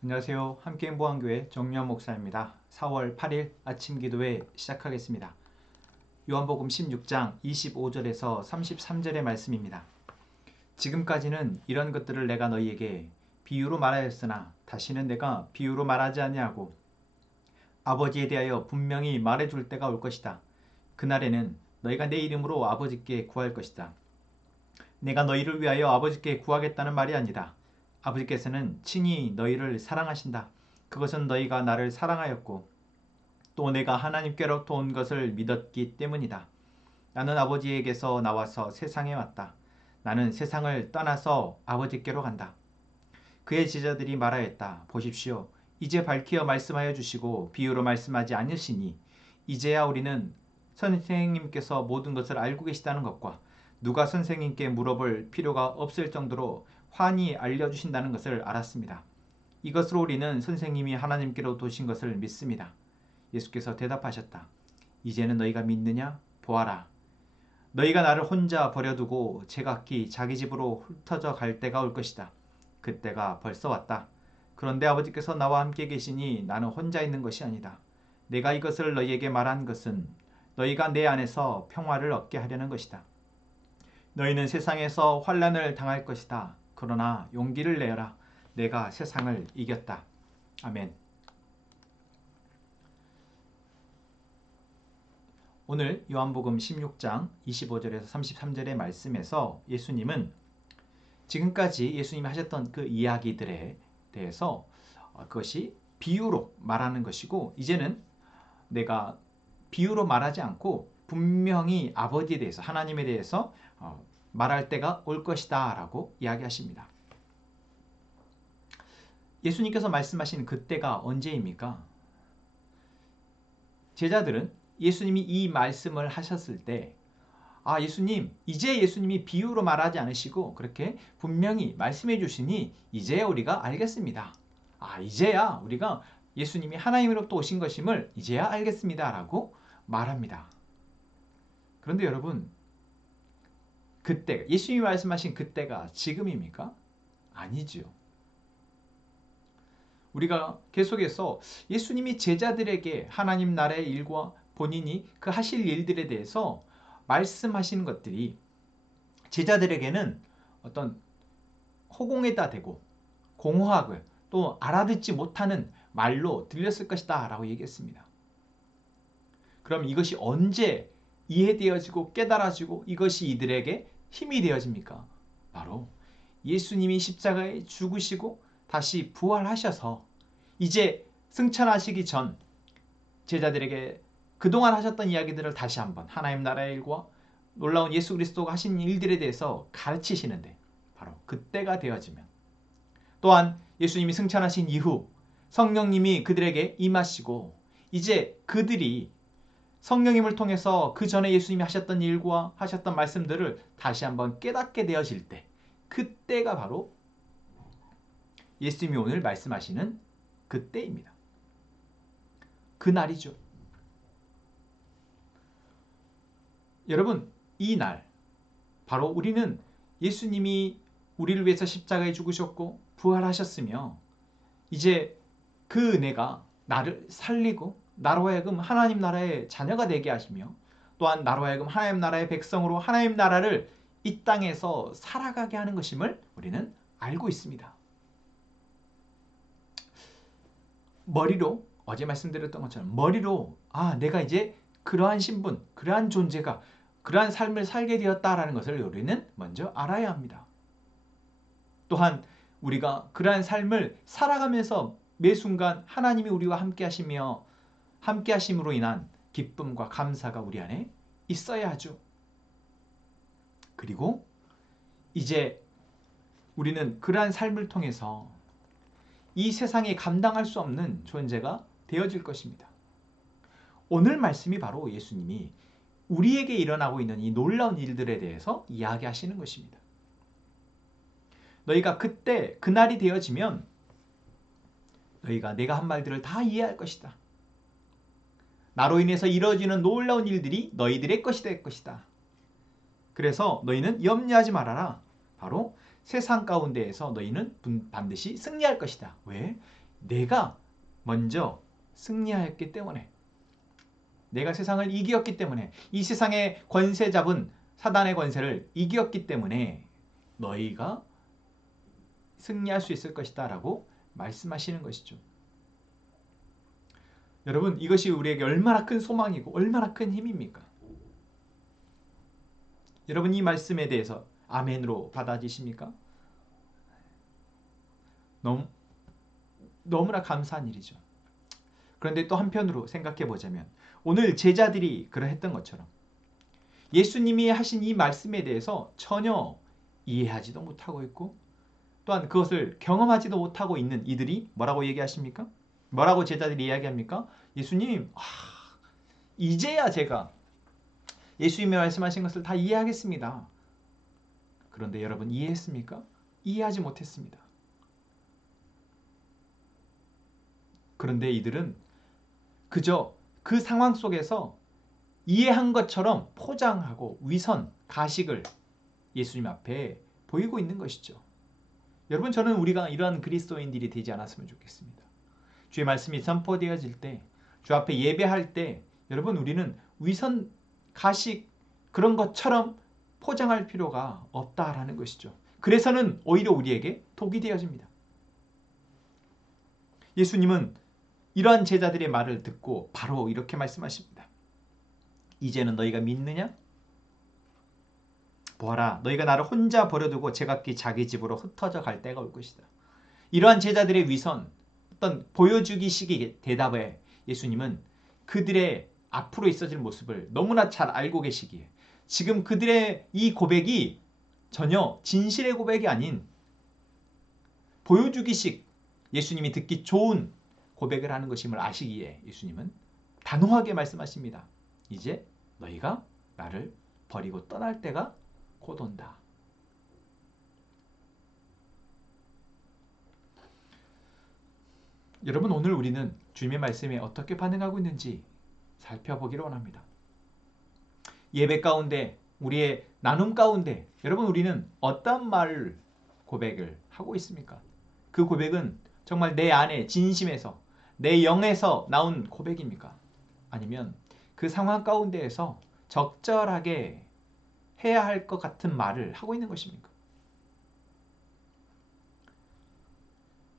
안녕하세요. 함께행보한교회 정유한 목사입니다. 4월 8일 아침 기도회 시작하겠습니다. 요한복음 16장 25절에서 33절의 말씀입니다. 지금까지는 이런 것들을 내가 너희에게 비유로 말하였으나 다시는 내가 비유로 말하지 아니하고 아버지에 대하여 분명히 말해줄 때가 올 것이다. 그날에는 너희가 내 이름으로 아버지께 구할 것이다. 내가 너희를 위하여 아버지께 구하겠다는 말이 아니다. 아버지께서는 친히 너희를 사랑하신다. 그것은 너희가 나를 사랑하였고 또 내가 하나님께로부터 온 것을 믿었기 때문이다. 나는 아버지에게서 나와서 세상에 왔다. 나는 세상을 떠나서 아버지께로 간다. 그의 제자들이 말하였다. 보십시오. 이제 밝히어 말씀하여 주시고 비유로 말씀하지 않으시니 이제야 우리는 선생님께서 모든 것을 알고 계시다는 것과 누가 선생님께 물어볼 필요가 없을 정도로 환히 알려주신다는 것을 알았습니다. 이것으로 우리는 선생님이 하나님께로 도신 것을 믿습니다. 예수께서 대답하셨다. 이제는 너희가 믿느냐? 보아라. 너희가 나를 혼자 버려두고 제각기 자기 집으로 흩어져 갈 때가 올 것이다. 그때가 벌써 왔다. 그런데 아버지께서 나와 함께 계시니 나는 혼자 있는 것이 아니다. 내가 이것을 너희에게 말한 것은 너희가 내 안에서 평화를 얻게 하려는 것이다. 너희는 세상에서 환난을 당할 것이다. 그러나 용기를 내어라. 내가 세상을 이겼다. 아멘. 오늘 요한복음 16장 25절에서 33절의 말씀에서 예수님은 지금까지 예수님이 하셨던 그 이야기들에 대해서 그것이 비유로 말하는 것이고 이제는 내가 비유로 말하지 않고 분명히 아버지에 대해서 하나님에 대해서 말할 때가 올 것이다 라고 이야기하십니다. 예수님께서 말씀하신 그때가 언제입니까? 제자들은 예수님이 이 말씀을 하셨을 때 예수님, 이제 예수님이 비유로 말하지 않으시고 그렇게 분명히 말씀해 주시니 이제야 우리가 알겠습니다. 이제야 우리가 예수님이 하나님으로부터 오신 것임을 이제야 알겠습니다 라고 말합니다. 그런데 여러분, 그때 예수님이 말씀하신 그때가 지금입니까? 아니죠. 우리가 계속해서 예수님이 제자들에게 하나님 나라의 일과 본인이 그 하실 일들에 대해서 말씀하시는 것들이 제자들에게는 어떤 허공에다 대고 공허하고 또 알아듣지 못하는 말로 들렸을 것이다 라고 얘기했습니다. 그럼 이것이 언제 이해되어지고 깨달아지고 이것이 이들에게 힘이 되어집니까? 바로 예수님이 십자가에 죽으시고 다시 부활하셔서 이제 승천하시기 전 제자들에게 그동안 하셨던 이야기들을 다시 한번 하나님 나라의 일과 놀라운 예수 그리스도가 하신 일들에 대해서 가르치시는데 바로 그때가 되어지면 또한 예수님이 승천하신 이후 성령님이 그들에게 임하시고 이제 그들이 성령님을 통해서 그 전에 예수님이 하셨던 일과 하셨던 말씀들을 다시 한번 깨닫게 되어질 때 그때가 바로 예수님이 오늘 말씀하시는 그때입니다. 그날이죠. 여러분, 이 날 바로 우리는 예수님이 우리를 위해서 십자가에 죽으셨고 부활하셨으며 이제 그 은혜가 나를 살리고 나로 하여금 하나님 나라의 자녀가 되게 하시며 또한 나로 하여금 하나님 나라의 백성으로 하나님 나라를 이 땅에서 살아가게 하는 것임을 우리는 알고 있습니다. 머리로 어제 말씀드렸던 것처럼 머리로 내가 이제 그러한 신분, 그러한 존재가 그러한 삶을 살게 되었다라는 것을 우리는 먼저 알아야 합니다. 또한 우리가 그러한 삶을 살아가면서 매 순간 하나님이 우리와 함께 하시며 함께 하심으로 인한 기쁨과 감사가 우리 안에 있어야 하죠. 그리고 이제 우리는 그러한 삶을 통해서 이 세상에 감당할 수 없는 존재가 되어질 것입니다. 오늘 말씀이 바로 예수님이 우리에게 일어나고 있는 이 놀라운 일들에 대해서 이야기하시는 것입니다. 너희가 그때 그날이 되어지면 너희가 내가 한 말들을 다 이해할 것이다. 나로 인해서 이루어지는 놀라운 일들이 너희들의 것이 될 것이다. 그래서 너희는 염려하지 말아라. 바로 세상 가운데에서 너희는 반드시 승리할 것이다. 왜? 내가 먼저 승리하였기 때문에, 내가 세상을 이기었기 때문에, 이 세상의 권세 잡은 사단의 권세를 이기었기 때문에 너희가 승리할 수 있을 것이다 라고 말씀하시는 것이죠. 여러분, 이것이 우리에게 얼마나 큰 소망이고 얼마나 큰 힘입니까? 여러분, 이 말씀에 대해서 아멘으로 받아주십니까? 너무나 감사한 일이죠. 그런데 또 한편으로 생각해 보자면 오늘 제자들이 그러했던 것처럼 예수님이 하신 이 말씀에 대해서 전혀 이해하지도 못하고 있고 또한 그것을 경험하지도 못하고 있는 이들이 뭐라고 얘기하십니까? 뭐라고 제자들이 이야기합니까? 예수님, 이제야 제가 예수님이 말씀하신 것을 다 이해하겠습니다. 그런데 여러분, 이해했습니까? 이해하지 못했습니다. 그런데 이들은 그저 그 상황 속에서 이해한 것처럼 포장하고 위선, 가식을 예수님 앞에 보이고 있는 것이죠. 여러분, 저는 우리가 이러한 그리스도인들이 되지 않았으면 좋겠습니다. 주의 말씀이 선포되어질 때, 주 앞에 예배할 때 여러분, 우리는 위선, 가식 그런 것처럼 포장할 필요가 없다라는 것이죠. 그래서는 오히려 우리에게 독이 되어집니다. 예수님은 이러한 제자들의 말을 듣고 바로 이렇게 말씀하십니다. 이제는 너희가 믿느냐? 보아라, 너희가 나를 혼자 버려두고 제각기 자기 집으로 흩어져 갈 때가 올 것이다. 이러한 제자들의 위선, 어떤 보여주기식의 대답에 예수님은 그들의 앞으로 있어질 모습을 너무나 잘 알고 계시기에 지금 그들의 이 고백이 전혀 진실의 고백이 아닌 보여주기식, 예수님이 듣기 좋은 고백을 하는 것임을 아시기에 예수님은 단호하게 말씀하십니다. 이제 너희가 나를 버리고 떠날 때가 곧 온다. 여러분, 오늘 우리는 주님의 말씀에 어떻게 반응하고 있는지 살펴보기를 원합니다. 예배 가운데, 우리의 나눔 가운데 여러분, 우리는 어떤 말 고백을 하고 있습니까? 그 고백은 정말 내 안에 진심에서, 내 영에서 나온 고백입니까? 아니면 그 상황 가운데에서 적절하게 해야 할 것 같은 말을 하고 있는 것입니까?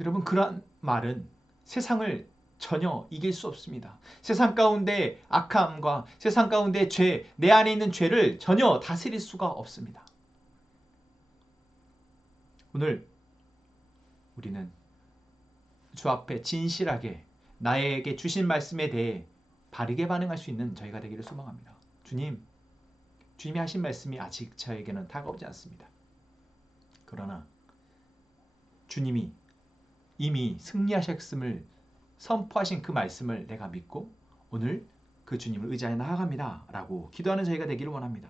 여러분, 그러한 말은 세상을 전혀 이길 수 없습니다. 세상 가운데 악함과 세상 가운데 죄, 내 안에 있는 죄를 전혀 다스릴 수가 없습니다. 오늘 우리는 주 앞에 진실하게 나에게 주신 말씀에 대해 바르게 반응할 수 있는 저희가 되기를 소망합니다. 주님이 하신 말씀이 아직 저에게는 다가오지 않습니다. 그러나 주님이 이미 승리하셨음을 선포하신 그 말씀을 내가 믿고 오늘 그 주님을 의지하여 나아갑니다 라고 기도하는 저희가 되기를 원합니다.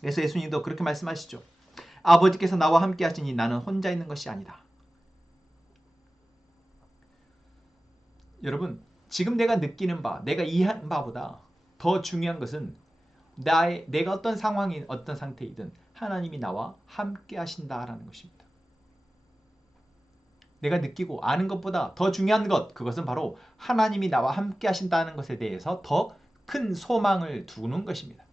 그래서 예수님도 그렇게 말씀하시죠. 아버지께서 나와 함께 하시니 나는 혼자 있는 것이 아니다. 여러분, 지금 내가 느끼는 바, 내가 이해한 바보다 더 중요한 것은 내가 어떤 상황인 어떤 상태이든 하나님이 나와 함께 하신다라는 것입니다. 내가 느끼고 아는 것보다 더 중요한 것, 그것은 바로 하나님이 나와 함께 하신다는 것에 대해서 더 큰 소망을 두는 것입니다.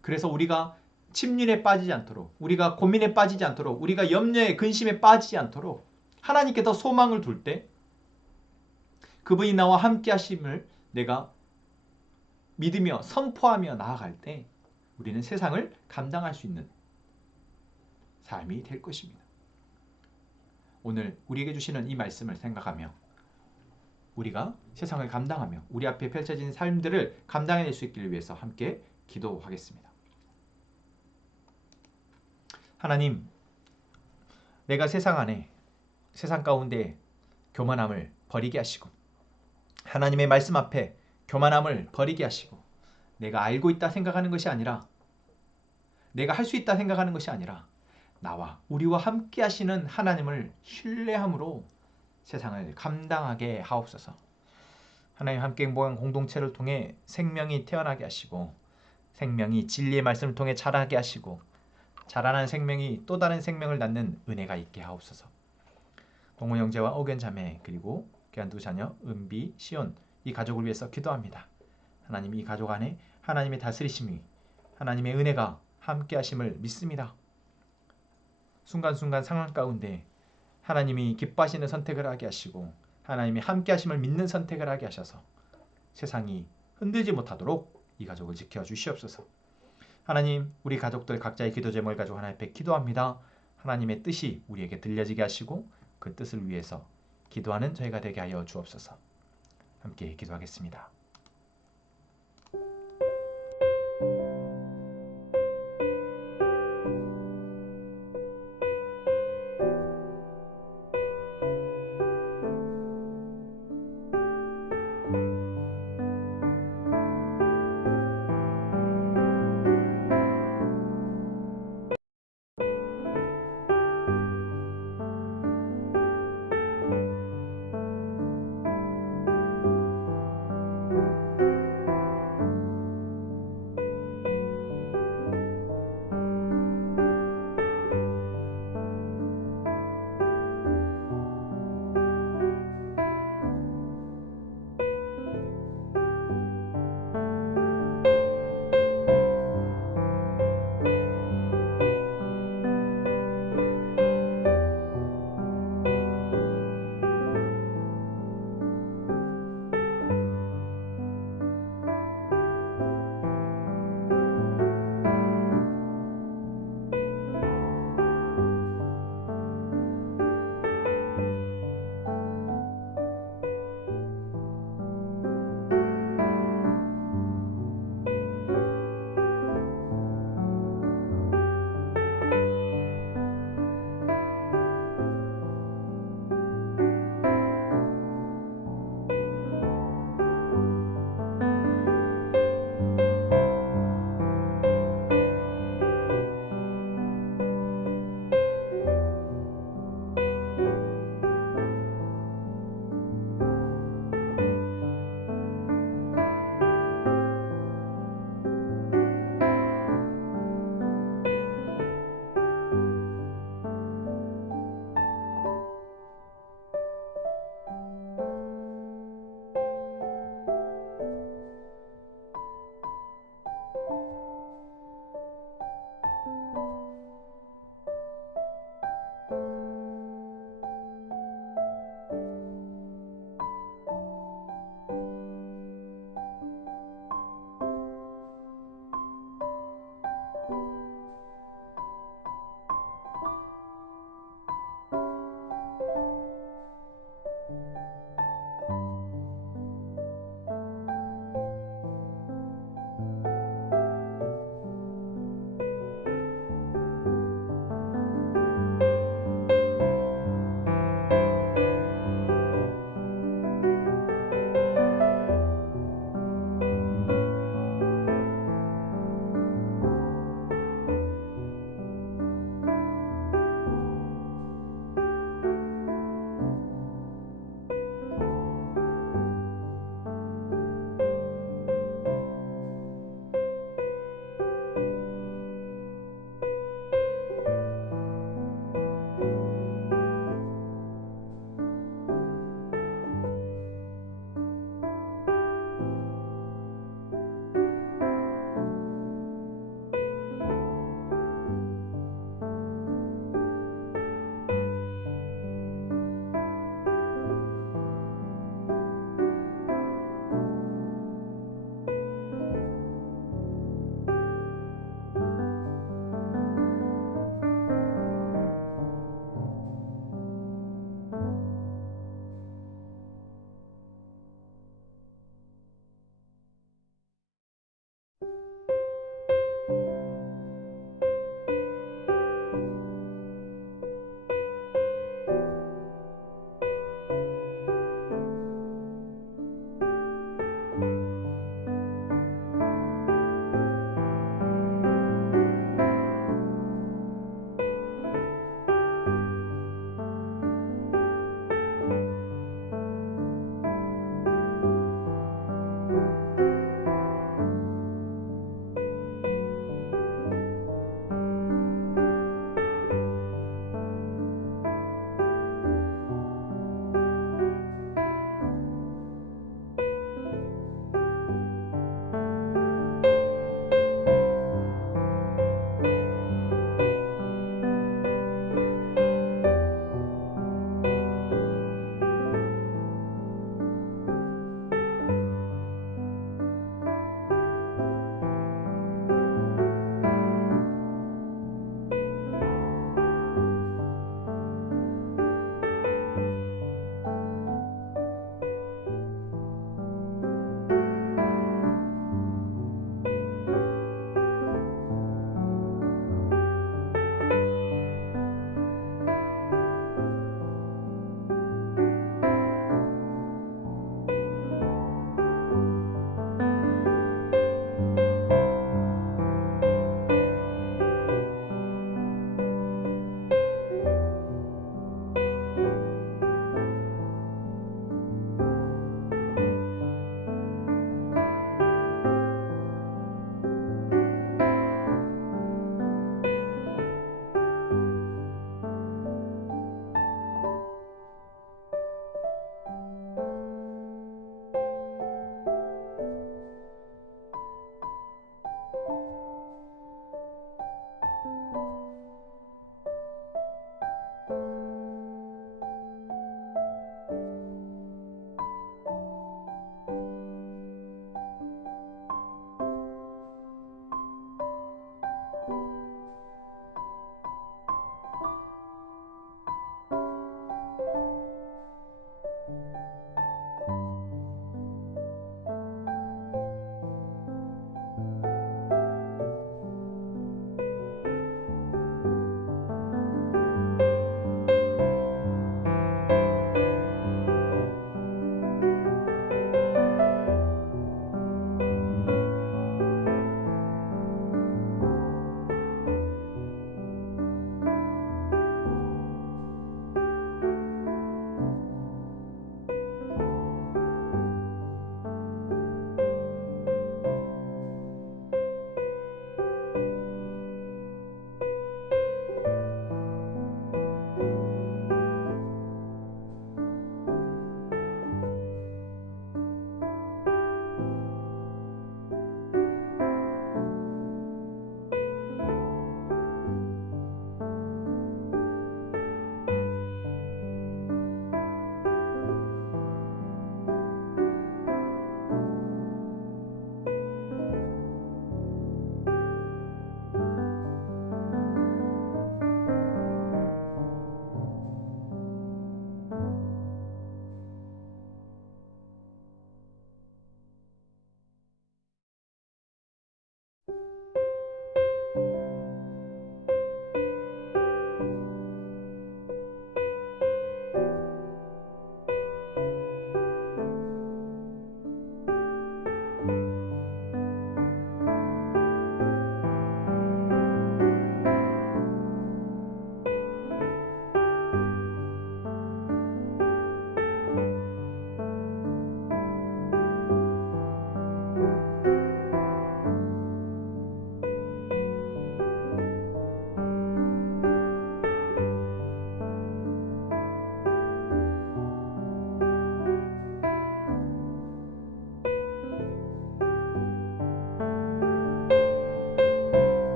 그래서 우리가 침륜에 빠지지 않도록, 우리가 고민에 빠지지 않도록, 우리가 염려에 근심에 빠지지 않도록 하나님께 더 소망을 둘 때 그분이 나와 함께 하심을 내가 믿으며 선포하며 나아갈 때 우리는 세상을 감당할 수 있는 삶이 될 것입니다. 오늘 우리에게 주시는 이 말씀을 생각하며 우리가 세상을 감당하며 우리 앞에 펼쳐진 삶들을 감당해낼 수 있기를 위해서 함께 기도하겠습니다. 하나님, 내가 세상 안에, 세상 가운데 교만함을 버리게 하시고 하나님의 말씀 앞에 교만함을 버리게 하시고 내가 알고 있다 생각하는 것이 아니라 내가 할 수 있다 생각하는 것이 아니라 나와 우리와 함께 하시는 하나님을 신뢰함으로 세상을 감당하게 하옵소서. 하나님 함께 행복한 공동체를 통해 생명이 태어나게 하시고 생명이 진리의 말씀을 통해 자라게 하시고 자라난 생명이 또 다른 생명을 낳는 은혜가 있게 하옵소서. 동호 형제와 오견 자매 그리고 귀한 두 자녀 은비, 시온 이 가족을 위해서 기도합니다. 하나님 이 가족 안에 하나님의 다스리심이 하나님의 은혜가 함께 하심을 믿습니다. 순간순간 상황 가운데 하나님이 기뻐하시는 선택을 하게 하시고 하나님이 함께 하심을 믿는 선택을 하게 하셔서 세상이 흔들지 못하도록 이 가족을 지켜주시옵소서. 하나님 우리 가족들 각자의 기도 제목을 가지고 하나님 앞에 기도합니다. 하나님의 뜻이 우리에게 들려지게 하시고 그 뜻을 위해서 기도하는 저희가 되게 하여 주옵소서. 함께 기도하겠습니다.